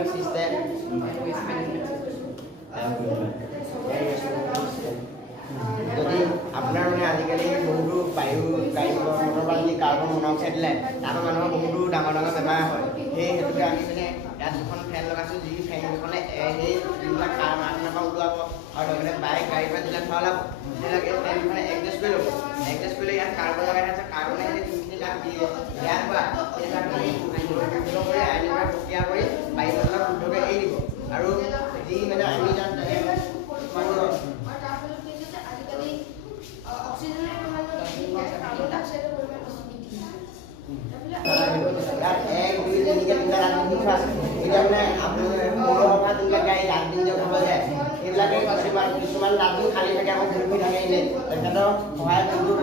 management system. Waste management system. যদি আপোনাৰ মানে আজিকালি বহুতো বায়ু গাড়ী মটৰৰ পৰা যদি কাৰ্বন মনক্সাইড ওলায় তাতো মানুহৰ বহুতো ডাঙৰ ডাঙৰ বেমাৰ হয় সেই হেতুকে আমি মানে ইয়াত দুখন ফেন লগাইছোঁ যি ফেনখনে সেই যিবিলাক কাৰখানাৰ পৰা ওলাব আৰু লগতে বাইক গাড়ীৰ পৰা যিবিলাক ধোঁৱা ওলাব সেইবিলাক এই ফেনখনে এডজাষ্ট কৰি ল'ব এডজাষ্ট কৰিলে ইয়াত কাৰ্বন লগাই আছে কাৰ্বনে সেই যোনখিনি তাক দিয়ে ইয়াৰ পৰা সেইবিলাক শুদ্ধ কৰি আইনীভাৱে প্ৰক্ৰিয়া কৰি বায়ুমণ্ডলক শুদ্ধকৈ এৰি দিব আৰু যি মানে আমি তাত কিছুমান ৰাতি খালী থাকে আকৌ ঘূৰি ফুৰি থাকে এনেই তেখেতৰ সহায় কৰিব